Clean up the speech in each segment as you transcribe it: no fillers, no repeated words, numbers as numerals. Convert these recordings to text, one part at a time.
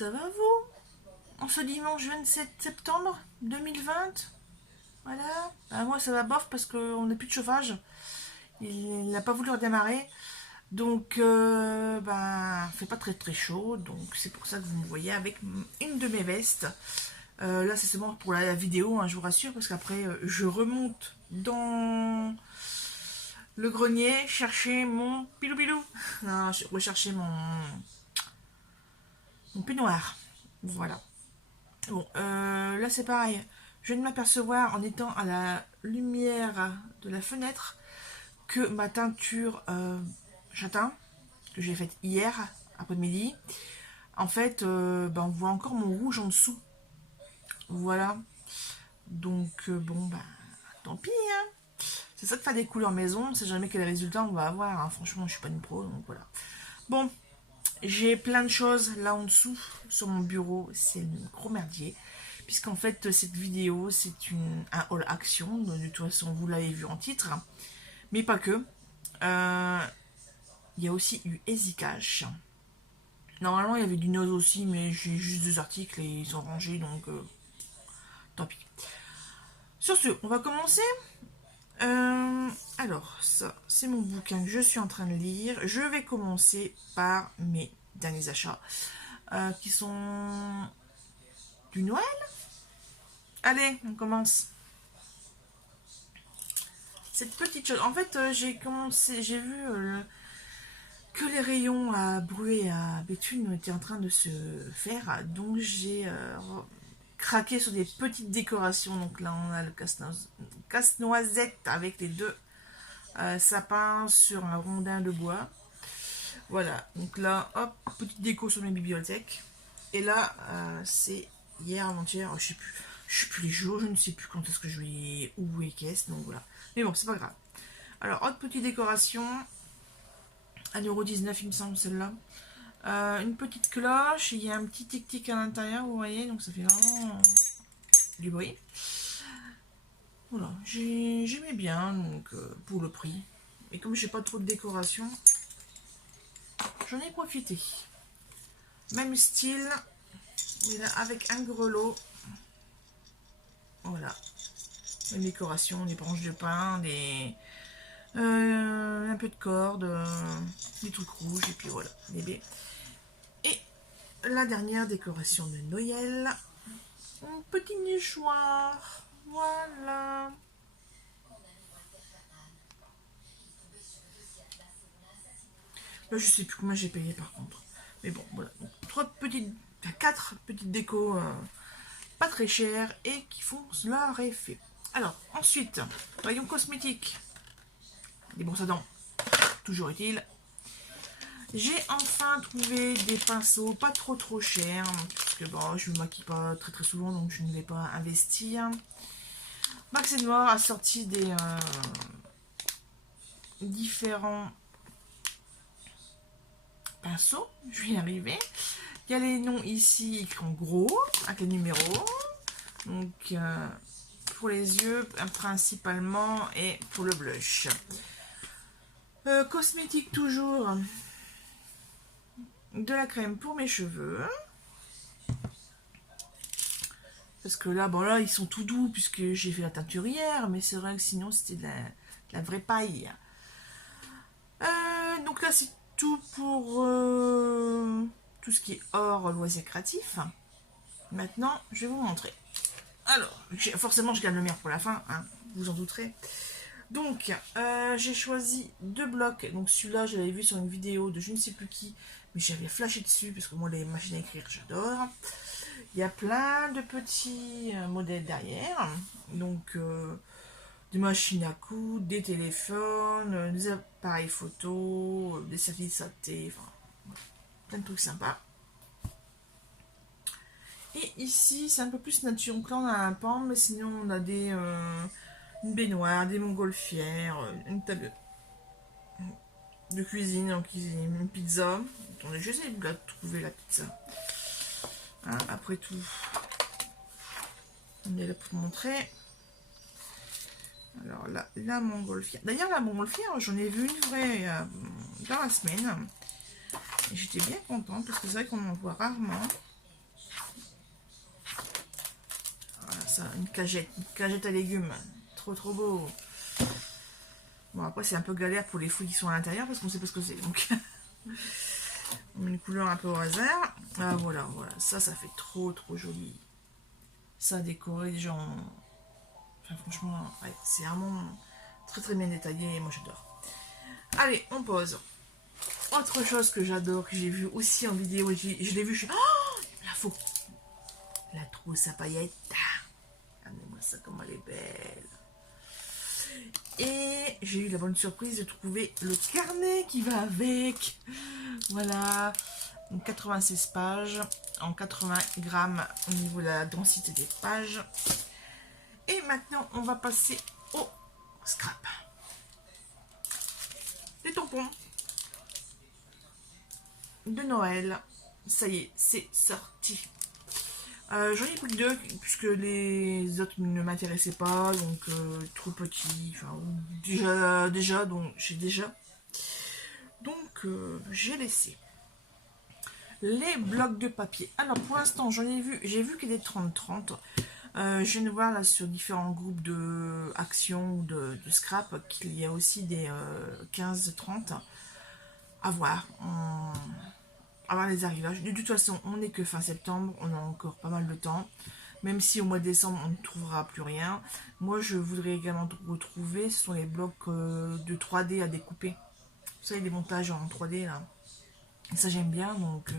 Ça va vous? En ce dimanche 27 septembre 2020? Voilà. Bah, moi ça va bof parce qu'on n'a plus de chauffage. Il n'a pas voulu redémarrer. Donc fait pas très très chaud. Donc c'est pour ça que vous me voyez avec une de mes vestes. Là c'est seulement pour la vidéo, hein, je vous rassure, parce qu'après je remonte dans le grenier chercher mon pilou pilou. Non, je rechercher mon peignoir. Voilà. Bon, là c'est pareil. Je viens de m'apercevoir en étant à la lumière de la fenêtre que ma teinture châtain, que j'ai faite hier après-midi, en fait, on voit encore mon rouge en dessous. Voilà. Donc, tant pis, hein. C'est ça de faire des couleurs maison, on sait jamais quel résultat on va avoir, hein. Franchement, je suis pas une pro, donc voilà. Bon, j'ai plein de choses là en dessous, sur mon bureau, c'est le gros merdier. Puisqu'en fait, cette vidéo, c'est un haul action, de toute façon, vous l'avez vu en titre. Mais pas que. Il y a aussi eu Easy Cash. Normalement, il y avait du Nose aussi, mais j'ai juste 2 articles et ils sont rangés, donc tant pis. Sur ce, on va commencer. Alors, ça, c'est mon bouquin que je suis en train de lire. Je vais commencer par mes derniers achats, qui sont du Noël. Allez, on commence. Cette petite chose. En fait, j'ai vu que les rayons à Bruay et à Béthune étaient en train de se faire. Donc j'ai craqué sur des petites décorations. Donc là, on a le casse-noisette avec les deux sapins sur un rondin de bois. Voilà. Donc là, hop, petite déco sur mes bibliothèques. Et là, c'est hier, avant-hier, je sais plus. Je sais plus les jours, je ne sais plus quand est-ce que je vais où et qu'est-ce. Donc voilà. Mais bon, c'est pas grave. Alors, autre petite décoration. 1,19€, il me semble, celle-là. Une petite cloche, il y a un petit tic-tic à l'intérieur, vous voyez, donc ça fait vraiment du bruit. Voilà, j'aimais bien, donc pour le prix. Et comme j'ai pas trop de décoration, j'en ai profité. Même style, mais là, avec un grelot. Voilà. Une décoration, des branches de pin, un peu de corde, des trucs rouges, et puis voilà, des baies. Et la dernière décoration de Noël, un petit nichoir, voilà. Là, je sais plus combien j'ai payé par contre. Mais bon, voilà. Donc, 4 petites décos pas très chères et qui font leur effet. Alors, ensuite, rayon cosmétique. Des brosses à dents, toujours utile. J'ai enfin trouvé des pinceaux pas trop chers, parce que bon, je ne me maquille pas très souvent, donc je ne vais pas investir. Max & More a sorti des différents pinceaux, je vais y arriver. Il y a les noms ici écrits en gros, avec les numéros. Donc, pour les yeux principalement et pour le blush. Cosmétique toujours. De la crème pour mes cheveux. Parce que là, bon là, ils sont tout doux puisque j'ai fait la teinture hier. Mais c'est vrai que sinon, c'était de la vraie paille. Donc là, c'est tout pour tout ce qui est hors loisirs créatifs. Maintenant, je vais vous montrer. Alors, forcément, je garde le meilleur pour la fin, hein, vous en douterez. Donc, j'ai choisi 2 blocs. Donc, celui-là, je l'avais vu sur une vidéo de je ne sais plus qui, mais j'avais flashé dessus parce que moi, les machines à écrire, j'adore. Il y a plein de petits modèles derrière. Donc, des machines à coudre, des téléphones, des appareils photo, des serviettes saté, enfin, plein de trucs sympas. Et ici, c'est un peu plus nature. Donc là, on a un pan, mais sinon, on a une baignoire, des montgolfières, une table de cuisine, donc une pizza. Attendez, j'essaie de la trouver, la pizza. Hein, après tout, on est là pour montrer. Alors là, la montgolfière. D'ailleurs, la montgolfière, j'en ai vu une vraie dans la semaine. Et j'étais bien contente parce que c'est vrai qu'on en voit rarement. ça, une cagette à légumes. Trop trop beau. Bon, après, c'est un peu galère pour les fruits qui sont à l'intérieur parce qu'on sait pas ce que c'est. Donc, on met une couleur un peu au hasard. Ah, voilà, voilà. Ça fait trop trop joli. Ça, décoré, genre. Enfin, franchement, ouais, c'est vraiment très très bien détaillé. Et moi, j'adore. Allez, on pose. Autre chose que j'adore, que j'ai vu aussi en vidéo, je l'ai vu, je suis... Oh, la faux. La trousse à paillettes. Regardez-moi ça, comme elle est belle. Et j'ai eu la bonne surprise de trouver le carnet qui va avec. Voilà. Donc 96 pages en 80 grammes au niveau de la densité des pages. Et maintenant, on va passer au scrap. Les tampons de Noël. Ça y est, c'est sorti. J'en ai pris deux puisque les autres ne m'intéressaient pas, donc trop petits. Enfin, déjà, donc j'ai déjà. Donc j'ai laissé. Les blocs de papier. Alors pour l'instant, j'ai vu qu'il est 30-30. Je viens de voir là sur différents groupes de actions ou de scrap qu'il y a aussi des 15-30. À voir. Avant les arrivages. De toute façon, on n'est que fin septembre, on a encore pas mal de temps. Même si au mois de décembre, on ne trouvera plus rien. Moi, je voudrais également retrouver, ce sont les blocs de 3D à découper. Vous savez, des montages en 3D, là. Et ça, j'aime bien, donc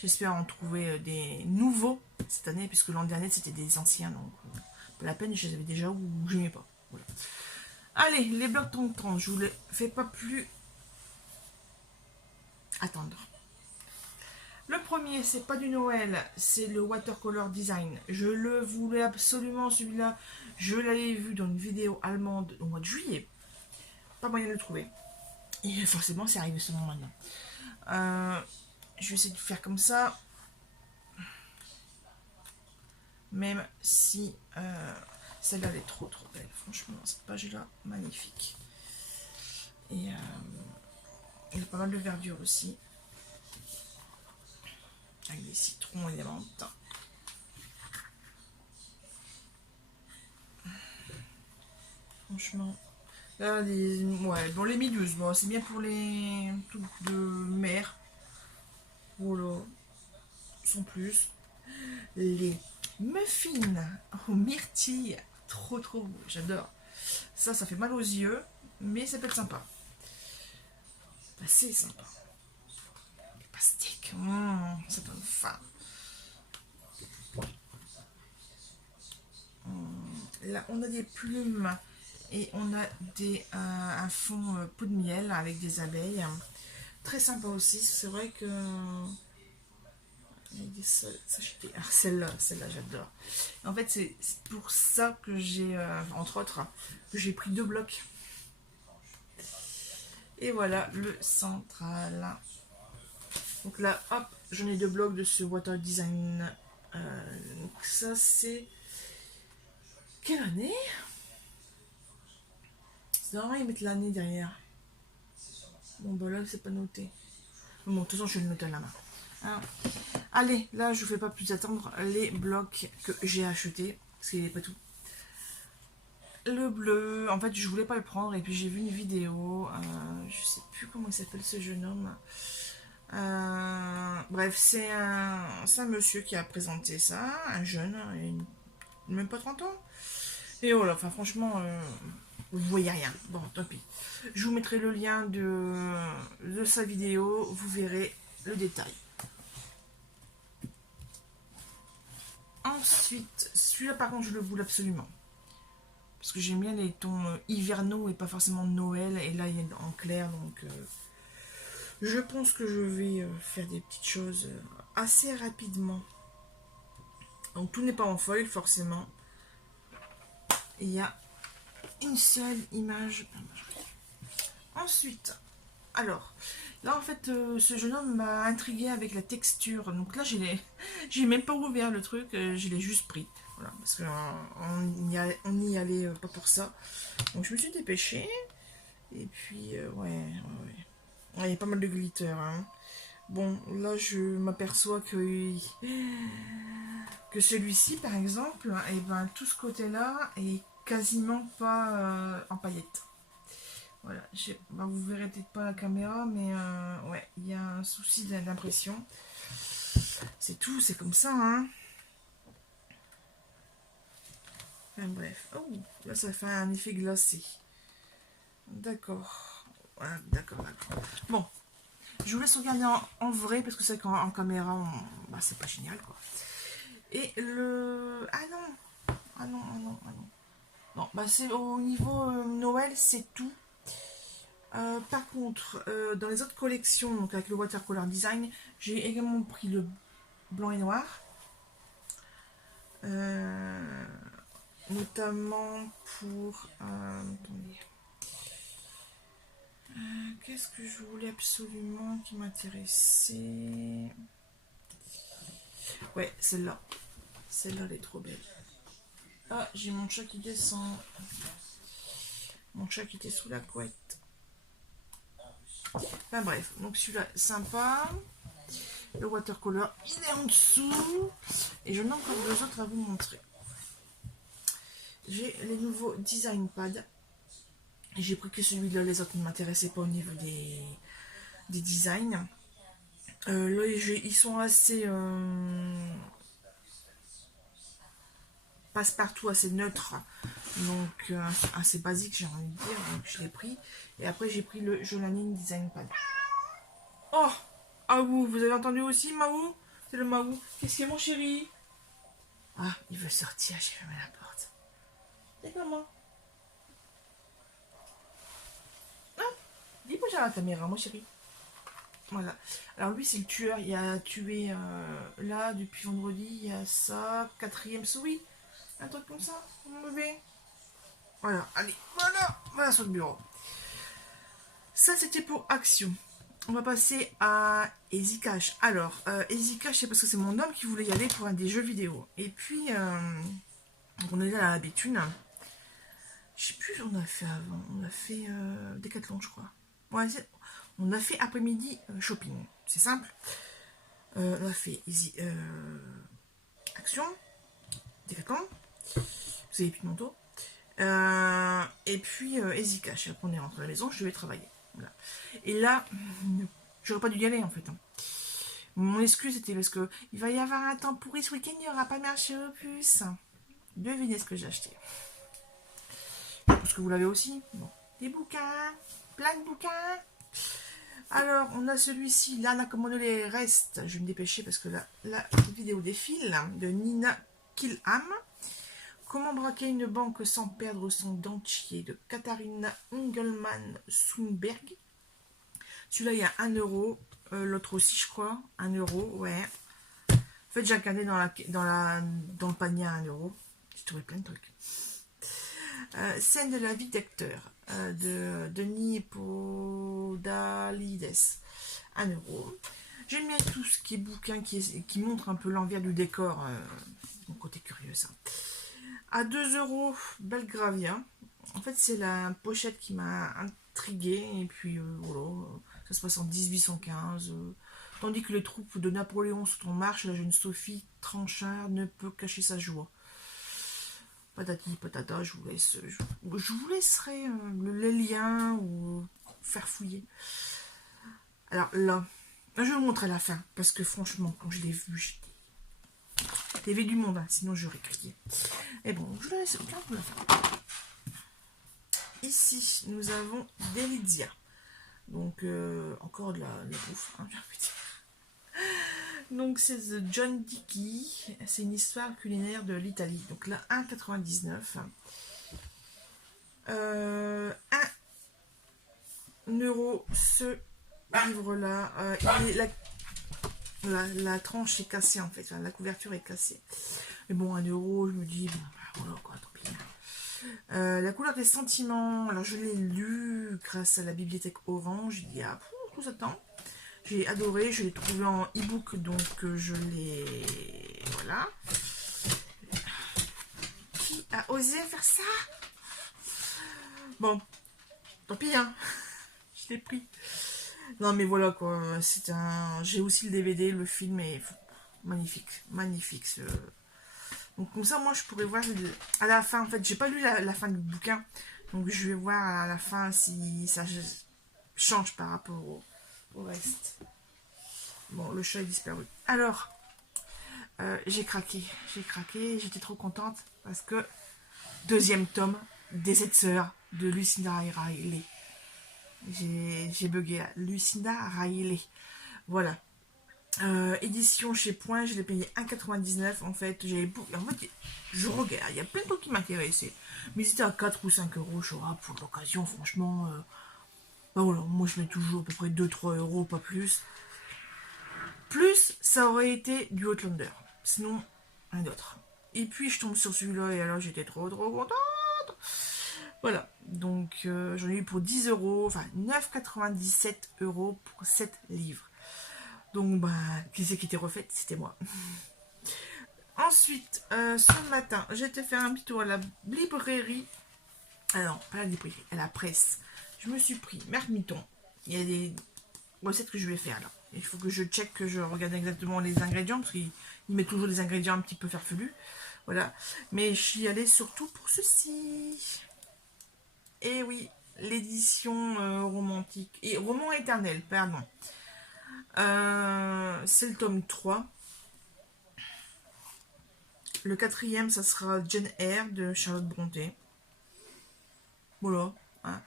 j'espère en trouver des nouveaux cette année, puisque l'an dernier, c'était des anciens, donc pas la peine, je les avais déjà ou je n'aimais pas. Voilà. Allez, les blocs 30-30, je vous les fais pas plus attendre. Le premier, c'est pas du Noël, c'est le Watercolor Design. Je le voulais absolument, celui-là. Je l'avais vu dans une vidéo allemande au mois de juillet. Pas moyen de le trouver. Et forcément, c'est arrivé seulement maintenant. Je vais essayer de faire comme ça. Même si celle-là, elle est trop trop belle. Franchement, cette page-là, magnifique. Et il y a pas mal de verdure aussi. Avec des citrons et des menthes. Franchement. Là, bon, les mi-douze, bon, c'est bien pour les trucs de mer. Voilà. Sans plus. Les muffins aux myrtilles. Trop trop beau, j'adore. Ça fait mal aux yeux, mais ça peut être sympa. C'est sympa. Les pastiques, ça donne faim. Là, on a des plumes et on a un fond pot de miel avec des abeilles. Très sympa aussi. C'est vrai que il y a des sachets. Ah, celle-là j'adore. En fait, c'est pour ça que j'ai, entre autres, que j'ai pris 2 blocs. Et voilà le central. Donc là, hop, j'en ai 2 blocs de ce Water Design. Donc ça, c'est... Quelle année? C'est normal, ils mettent l'année derrière. Bon, bah là, c'est pas noté. Bon, de toute façon, je vais le noter à la main. Hein. Allez, là, je vous fais pas plus attendre les blocs que j'ai achetés. Parce qu'il n'est pas tout. Le bleu, en fait, je voulais pas le prendre. Et puis, j'ai vu une vidéo. Je sais plus comment il s'appelle ce jeune homme. Bref, c'est un monsieur qui a présenté ça. Un jeune, même pas 30 ans. Et voilà, enfin, franchement... vous voyez rien. Bon, tant pis. Je vous mettrai le lien de sa vidéo. Vous verrez le détail. Ensuite, celui-là par contre, je le voulais absolument. Parce que j'aime bien les tons hivernaux et pas forcément Noël. Et là, il est en clair, donc... je pense que je vais faire des petites choses assez rapidement. Donc tout n'est pas en foil, forcément. Il y a une seule image. Ensuite, alors, là en fait, ce jeune homme m'a intrigué avec la texture. Donc là, j'ai même pas ouvert le truc, je l'ai juste pris. Voilà, parce qu'on n'y allait pas pour ça. Donc je me suis dépêchée. Et puis, ouais. Il y a pas mal de glitter. Hein. Bon, là, je m'aperçois que Que celui-ci, par exemple, et ben, tout ce côté-là est quasiment pas en paillettes. Voilà, ben, vous verrez peut-être pas la caméra, mais ouais, il y a un souci d'impression. C'est tout, c'est comme ça, hein. Enfin, bref. Oh, là, ça fait un effet glacé. D'accord. Voilà, d'accord, d'accord. Bon, je vous laisse regarder en vrai, parce que c'est qu'en caméra, bah, c'est pas génial, quoi. Et le... Ah non. Ah non, ah non, ah non. Non, bah c'est au niveau Noël, c'est tout. Par contre, dans les autres collections, donc avec le watercolor design, j'ai également pris le blanc et noir. Euh, Notamment pour... attendez. Qu'est-ce que je voulais absolument qui m'intéressait? Ouais, celle-là. Celle-là, elle est trop belle. Ah, j'ai mon chat qui descend. Mon chat qui était sous la couette. Enfin bref, donc celui-là, sympa. Le watercolor, il est en dessous. Et j'en ai encore deux autres à vous montrer. J'ai les nouveaux design pads. J'ai pris que celui-là, les autres ne m'intéressaient pas au niveau des designs. Là, ils sont assez passe-partout, assez neutres. Donc, assez basique, j'ai envie de dire. Donc, je l'ai pris. Et après, j'ai pris le Jolanin Design Pad. Oh! Ah vous avez entendu aussi, Maou? C'est le Maou. Qu'est-ce qu'il y a, mon chéri? Ah, il veut sortir, j'ai fermé la porte. C'est comment? Ah, dis bonjour à la caméra, mon chéri. Voilà. Alors lui, c'est le tueur. Il a tué là depuis vendredi. Il y a ça, quatrième souris. Un truc comme ça, mon bébé. Voilà, allez, voilà sur le bureau. Ça, c'était pour Action. On va passer à Easy Cash. Alors, Easy Cash, c'est parce que c'est mon homme qui voulait y aller pour un des jeux vidéo. Et puis, on est là à la Béthune. Je sais plus ce qu'on a fait avant. On a fait Décathlon, je crois. Ouais, on a fait après-midi shopping. C'est simple. On a fait Easy Action, Décathlon. Vous avez plus de manteau. Et puis Easy Cash. Après, on est rentré à la maison. Je devais travailler. Voilà. Et là, j'aurais pas dû y aller en fait. Mon excuse était parce que il va y avoir un temps pourri ce week-end, il n'y aura pas de marché aux puces. Devinez ce que j'ai acheté. Parce que vous l'avez aussi. Bon. Des bouquins, plein de bouquins. Alors, on a celui-ci, là, comme on les reste. Je vais me dépêcher parce que la vidéo défile de Nina Kilham. Comment braquer une banque sans perdre son dentier de Katharina Engelmann-Sundberg. Celui-là, il y a 1 euro. L'autre aussi, je crois. 1 euro, ouais. En fait, j'ai regardé dans le panier à 1 euro. J'ai trouvé plein de trucs. Scène de la vie d'acteur de Denis Podalides. 1 euro. J'aime bien tout ce qui est bouquin qui montre un peu l'envers du décor. Mon côté curieux, ça. À 2 euros, Belgravia. En fait, c'est la pochette qui m'a intriguée. Et puis, voilà. Ça se passe en 1815. Tandis que les troupes de Napoléon sont en marche, la jeune Sophie Tranchard ne peut cacher sa joie. Patati patata, je vous laisserai les liens ou faire fouiller. Alors là, je vais vous montrer la fin. Parce que franchement, quand je l'ai vu, j'étais... TV du monde, hein, sinon j'aurais crié. Et bon, je laisse aucun peu la fin. Ici, nous avons Delizia. Donc, encore de la bouffe, hein, j'ai envie de dire. Donc, c'est The John Dickey. C'est une histoire culinaire de l'Italie. Donc là, 1,99. 1 euro ce livre-là. La tranche est cassée, en fait. Enfin, la couverture est cassée. Mais bon, 1 euro, je me dis, bon, voilà, quoi, tant pis. La couleur des sentiments, alors je l'ai lu grâce à la bibliothèque Orange il y a tout ce temps. J'ai adoré, je l'ai trouvé en e-book, donc je l'ai... Voilà. Qui a osé faire ça? Bon, tant pis, hein. Je l'ai pris. Non, mais voilà, quoi. C'est un... J'ai aussi le DVD, le film est magnifique. Magnifique, Donc comme ça, moi, je pourrais voir à la fin. En fait, j'ai pas lu la fin du bouquin. Donc je vais voir à la fin si ça change par rapport au reste. Bon, le chat est disparu. Alors, j'ai craqué. J'étais trop contente parce que deuxième tome des 7 sœurs de Lucinda Riley. J'ai bugué là. Lucinda Riley. Voilà. Édition chez Point, je l'ai payé 1,99 en fait. En fait, je regarde, il y a plein de trucs qui m'intéressaient. Mais c'était à 4 ou 5 euros, je vois, pour l'occasion, franchement. Ben voilà, moi je mets toujours à peu près 2-3 euros, pas plus. Plus, ça aurait été du Outlander. Sinon, rien d'autre. Et puis je tombe sur celui-là et alors j'étais trop contente. Voilà, donc j'en ai eu pour 10 euros, enfin 9,97 euros pour 7 livres. Donc, bah, qui c'est qui était refaite? C'était moi. Ensuite, ce matin, j'ai été faire un petit tour à la librairie. Ah non, pas la librairie, à la presse. Je me suis pris Mermiton. Il y a des recettes que je vais faire là. Il faut que je check, que je regarde exactement les ingrédients, parce qu'il met toujours des ingrédients un petit peu farfelus. Voilà. Mais je suis allée surtout pour ceci. Et oui, l'édition romantique. Et roman éternel, pardon. C'est le tome 3. Le quatrième, ça sera Jane Eyre de Charlotte Brontë. Voilà. Hein.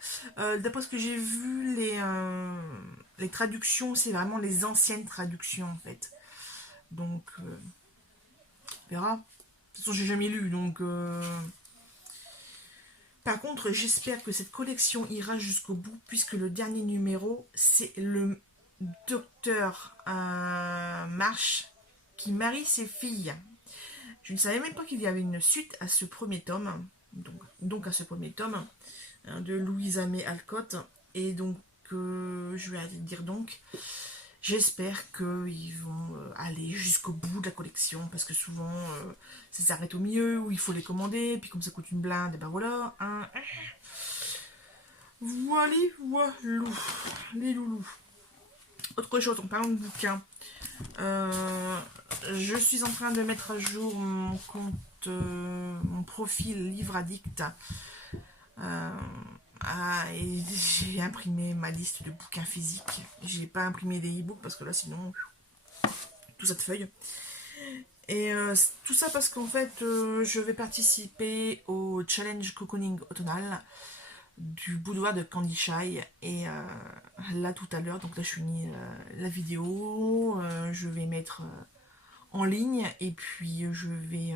D'après ce que j'ai vu, les traductions, c'est vraiment les anciennes traductions en fait. Donc, on verra. De toute façon, j'ai jamais lu, donc... Par contre, j'espère que cette collection ira jusqu'au bout, puisque le dernier numéro, c'est le docteur Marsh qui marie ses filles. Je ne savais même pas qu'il y avait une suite à ce premier tome, donc à ce premier tome, hein, de Louisa May Alcott. Et donc, je vais dire donc, j'espère qu'ils vont aller jusqu'au bout de la collection, parce que souvent, ça s'arrête au milieu, où il faut les commander, puis comme ça coûte une blinde, et ben voilà. Hein. Voilà, les loulous. Autre chose, en parlant de bouquins, je suis en train de mettre à jour mon compte, mon profil Livre Addict. Et j'ai imprimé ma liste de bouquins physiques. J'ai pas imprimé des e-books parce que là, sinon, tout ça de feuille. Et tout ça parce qu'en fait, je vais participer au challenge cocooning automnal du boudoir de Candy Shy. Et là, tout à l'heure, donc là, je finis la vidéo. Je vais mettre en ligne et puis je vais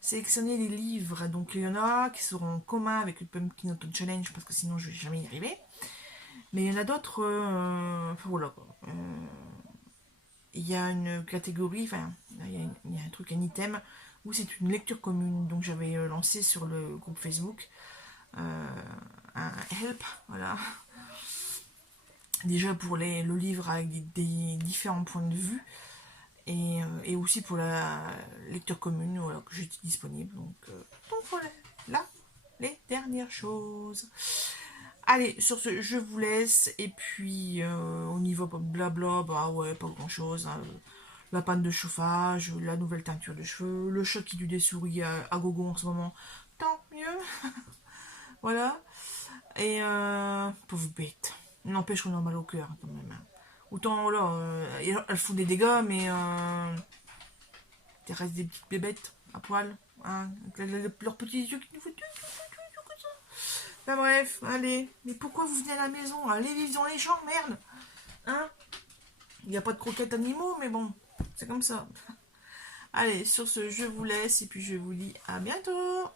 sélectionner les livres. Donc il y en a qui seront en commun avec le Pumpkin Autumn Challenge parce que sinon je vais jamais y arriver. Mais il y en a d'autres, enfin voilà quoi. Il y a une catégorie, enfin il y a un truc, un item où c'est une lecture commune. Donc j'avais lancé sur le groupe Facebook un help, voilà. Déjà pour le livre avec des différents points de vue. Et aussi pour la lecture commune, voilà, que j'étais disponible. Donc voilà, là, les dernières choses. Allez, sur ce, je vous laisse. Et puis, au niveau blabla, bah ouais, pas grand chose. Hein. La panne de chauffage, la nouvelle teinture de cheveux, le chat qui tue des souris à gogo en ce moment. Tant mieux. Voilà. Et pauvre bête. N'empêche qu'on a mal au cœur quand même. Hein. Autant là, elles font des dégâts, mais il reste des petites bébêtes à poil, hein, avec leurs petits yeux qui nous font tout comme ça. Enfin bref, allez, mais pourquoi vous venez à la maison? Allez vivre dans les champs, merde. Hein? Il n'y a pas de croquettes animaux, mais bon, c'est comme ça. Allez, sur ce, je vous laisse et puis je vous dis à bientôt.